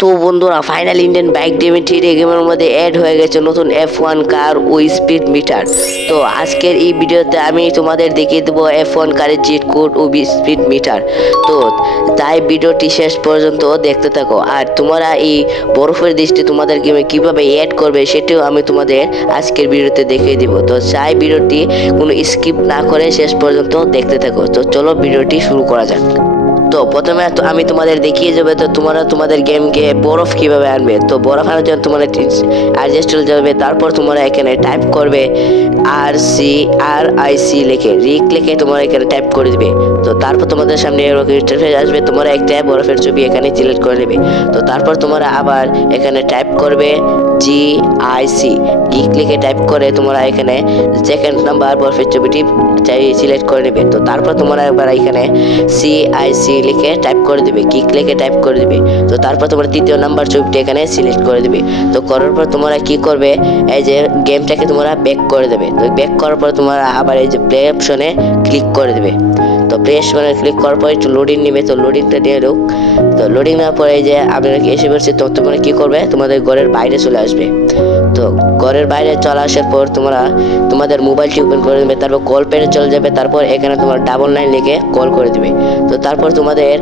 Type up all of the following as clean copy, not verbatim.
তো বন্ধুরা final Indian bike ডেমিটি গেমের মধ্যে অ্যাড হয়ে গেছে নতুন F1 কার ও স্পিড মিটার। তো আজকের এই ভিডিওতে আমি তোমাদের দেখিয়ে দেবো F1 কারের চিট কোড ও স্পিড মিটার। তো তাই ভিডিওটি শেষ পর্যন্ত দেখতে থাকো। আর তোমরা এই বরফের দেশটি তোমাদের গেমে কিভাবে অ্যাড করবে সেটাও আমি তোমাদের আজকের ভিডিওতে দেখিয়ে দিব। তো চাই ভিডিওটি কোনো স্কিপ না করে শেষ পর্যন্ত দেখতে থাকো। তো চলো ভিডিওটি শুরু করা যাক। তো প্রথমে আমি তোমাদের দেখিয়ে যাবে তো তোমরা তোমাদের গেমকে বরফ কিভাবে আনবে। তো বরফ আনার জন্য তোমরা অ্যাডজাস্ট চলে যাবে, তারপর তোমরা এখানে টাইপ করবে RIC লিখে লিখে তোমরা এখানে টাইপ করে দিবে। তো তারপর তোমাদের সামনে এরকম ইন্টারফেস আসবে, তোমরা একটা বরফের ছবি এখানে সিলেক্ট করে নেবে। তো তারপর তোমরা আবার এখানে টাইপ করবে GIC লিখে টাইপ করে তোমরা এখানে সেকেন্ড নাম্বার বরফের ছবিটি সিলেক্ট করে নেবে। তো তারপর তোমরা একবার এখানে CIC লিখে টাইপ করে দিবে, লিখে টাইপ করে দিবে। তো তারপর তোমরা তৃতীয় নাম্বার ছবিটি এখানে সিলেক্ট করে দিবে। তো করার পর তোমরা কি করবে, এই যে গেমটাকে তোমরা ব্যাক করে দেবে। তো ব্যাক করার পর তোমরা আবার এই যে প্লে অপশনে ক্লিক করে দেবে। তো প্লে অপশনে ক্লিক করার পর একটু লোডিং নেবে। তো লোডিংটা নিয়ে ঢুক। তো লোডিং নেওয়ার পরে এই যে আমরা এসে পড়ছি। তো তোমরা কি করবে, তোমাদের ঘরের বাইরে চলে আসবে। তো ঘরের বাইরে চলে আসার পর তোমরা তোমাদের মোবাইলটি ওপেন করে দেবে, তারপর কল পেজে চলে যাবে। তারপর এখানে তোমার 99 লিখে কল করে দিবে। তো তারপর তোমাদের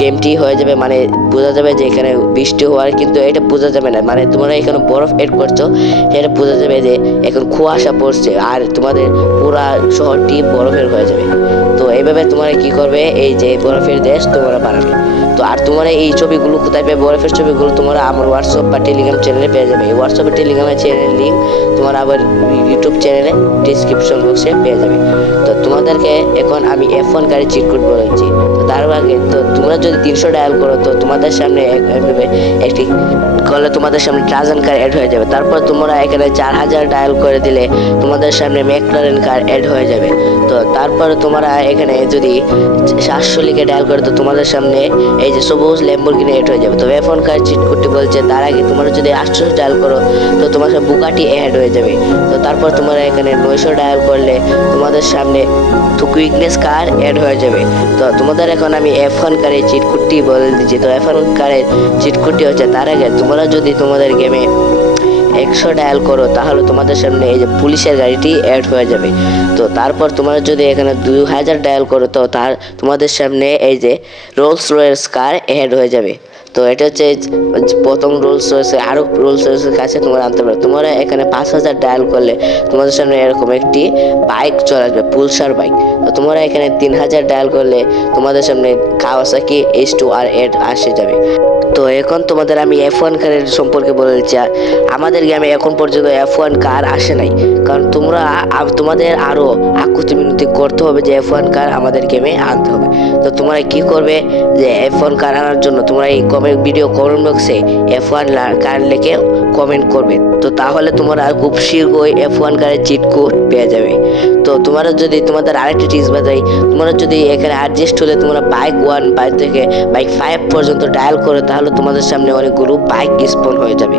গেমটি হয়ে যাবে, মানে বোঝা যাবে যে এখানে বৃষ্টি হওয়ার, কিন্তু এটা বোঝা যাবে না, মানে তোমরা এখানে বরফ এড করছো সেটা বোঝা যাবে যে এখন কুয়াশা পড়ছে আর তোমাদের পুরা শহরটি বরফের হয়ে যাবে। তো এইভাবে তোমরা কি করবে, এই যে বরফের দেশ তোমরা বানাবে। তো আর তোমরা এই ছবিগুলো কোথায় পেয়ে, বরফের ছবিগুলো তোমরা আমার হোয়াটসঅ্যাপ বা টেলিগ্রাম চ্যানেলে পেয়ে যাবে। এই হোয়াটসঅ্যাপ টেলিগ্রামের চ্যানেলের লিঙ্ক তোমরা আবার ইউটিউব চ্যানেলে ডিসক্রিপশন বক্সে পেয়ে যাবে। তো তোমাদেরকে এখন আমি F1 গাড়ির চিট কোড বলেছি। তো তার আগে তো তোমরা যদি 300 ডায়াল করো তো তোমাদের সামনে একটি করলে তোমাদের সামনে ট্রাজন কার অ্যাড হয়ে যাবে। তারপর তোমরা এখানে 4000 ডায়াল করে দিলে তোমাদের সামনে ম্যাকলারেন কার অ্যাড হয়ে যাবে। তো তারপরে তোমরা এখানে যদি 700 লিখে ডায়াল করে তো তোমাদের সামনে এই যে সবুজ ল্যাম্বরগিনি অ্যাড হয়ে যাবে। তো F1 কার চিট কোডটি বলছে তার আগে তোমরা যদি 800 ডায়াল করো তো তোমার সামনে বুগাটি অ্যাড হয়ে যাবে। তো তারপর তোমরা এখানে 900 ডায়াল করলে তোমাদের সামনে তো কুইকনেস কার অ্যাড হয়ে যাবে। তো তোমাদের এখন আমি F1 কারের চিট কোডটি বলে দিচ্ছি। তো F1 কারের চিট কোডটি হচ্ছে তার আগে তোমরা যদি তোমাদের গেমে 100 ডায়াল করো তাহলে তোমাদের সামনে এই যে পুলিশের গাড়িটি অ্যাড হয়ে যাবে। তো তারপর তোমরা যদি এখানে 2000 ডায়াল করো তো তার তোমাদের সামনে এই যে রোলস রয়েস কার অ্যাড হয়ে যাবে। তো এটা হচ্ছে প্রথম রোলস রয়েছে, আরো রোলস রয়েসের কাছে তোমরা আনতে পারো। তোমরা এখানে 5000 ডায়াল করলে তোমাদের সামনে এরকম একটি বাইক চলে আসবে, পুলসার বাইক। তো তোমরা এখানে 3000 ডায়াল করলে তোমাদের সামনে কাওয়াসাকি H2R অ্যাড আসে যাবে। তো এখন তোমাদের আমি F1 কারের সম্পর্কে বলে দিচ্ছি। আমাদের গেমে এখন পর্যন্ত F1 কার আসে নাই, কারণ তোমাদের আরো আকুতি মিনতি করতে হবে যে F1 কার আমাদের গেমে আনতে হবে। তো তোমরা কি করবে, যে F1 কার আনার জন্য তোমরা এই ভিডিও কমেন্ট বক্সে F1 কার লিখে কমেন্ট করবে। তো তাহলে তোমরা খুব শীঘ্রই F1 কারের চিট কোড পেয়ে যাবে। তো তোমরা যদি তোমাদের আরেকটি টিপস বাজাই, তোমরা যদি এখানে অ্যাডজাস্ট হলে তোমরা বাইক 1 বাইক থেকে বাইক 5 পর্যন্ত ডায়াল করো তাহলে তোমাদের সামনে অনেকগুলো বাইক স্পন হয়ে যাবে।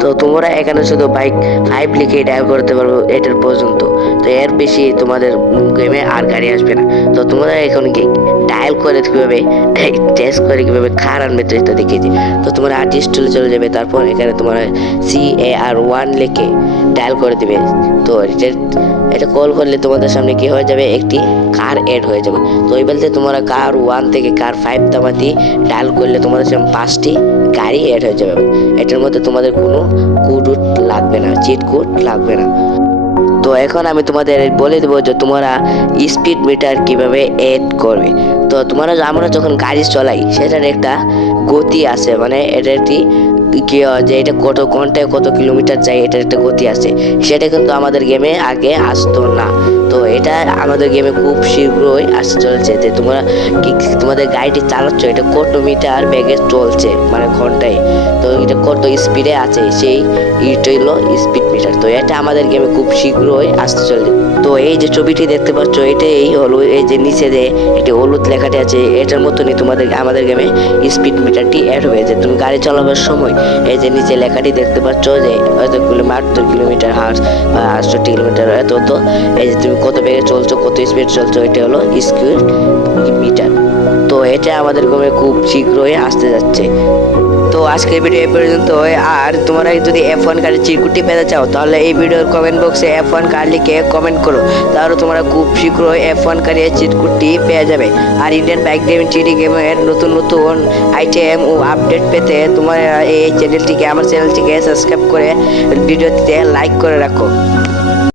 তো তোমরা এখানে শুধু বাইক 5 লিখে ডায়াল করতে পারবো এটার পর্যন্ত। তো এর বেশি তোমাদের গেমে আর গাড়ি আসবে না। তো তোমরা এখন ডায়াল করে কিভাবে টেস্ট করে কিভাবে কার আনবে তো এটা দেখিয়েছি। তো তোমরা আর্টিস্ট চলে যাবে, তারপর এখানে তোমরা CAR1 লিখে ডায়াল করে দিবে। তো এটা কল করলে তোমাদের সামনে কি হয়ে যাবে, একটি কার অ্যাড হয়ে যাবে। তো এই বলতে তোমরা কার 1 থেকে কার 5 দামাতি ডায়াল করলে তোমাদের সামনে 5টি গাড়ি অ্যাড হয়ে যাবে। এটার মধ্যে তোমাদের কোনো কোড লাগবে না, চিট কোড লাগবে না। তো এখন আমি তোমাদের বলে দেবো যে তোমরা স্পিড মিটার কিভাবে অ্যাড করবে। তো আমরা যখন গাড়ি চলাই সেটার একটা গতি আছে, মানে এটা একটি কি যে এটা কত ঘন্টায় কত কিলোমিটার যায় এটার একটা গতি আছে, সেটা কিন্তু আমাদের গেমে আগে আসতো না। তো এটা আমাদের গেমে খুব শীঘ্রই আসতে চলেছে, যে তোমরা তোমাদের গাড়িটি চালাচ্ছ এটা কত মিটার বেগে চলছে, মানে ঘন্টায়, তো এটা কত স্পিডে আছে সেই এটাই হলো স্পিড মিটার। তো এটা আমাদের গেমে খুব শীঘ্রই আসতে চলেছে। তো এই যে ছবিটি দেখতে পাচ্ছ এটাই হলো, এই যে নিচে যে একটি হলুদ লেখাটি আছে এটার মতনই আমাদের গেমে স্পিড মিটারটি অ্যাড হয়েছে। তুমি গাড়ি চালাবার সময় এই যে নিচে লেখাটি দেখতে পাচ্ছ যে হয়তো 72 কিলোমিটার হার্স বা 68 কিলোমিটার এত, তো এই যে তুমি কত বেগে চলছো, কত স্পিড চলছো, এটা হলো স্পিড মিটার। তো এটা আমাদের গেমে খুব শীঘ্রই আসতে যাচ্ছে। আজকের ভিডিও এই পর্যন্ত। আর তোমরা যদি F1 কারের চিরকুটি পেতে চাও তাহলে এই ভিডিওর কমেন্ট বক্সে F1 কার লিখে কমেন্ট করো, তাহলে তোমরা খুব শীঘ্রই F1 কারের চিরকুটি পেয়ে যাবে। আর ইন্ডিয়ান বাইক গেমিং টিডি গেমের নতুন নতুন আইটেম ও আপডেট পেতে তোমরা এই চ্যানেলটিকে, আমার চ্যানেলটিকে সাবস্ক্রাইব করে ভিডিওটিতে লাইক করে রাখো।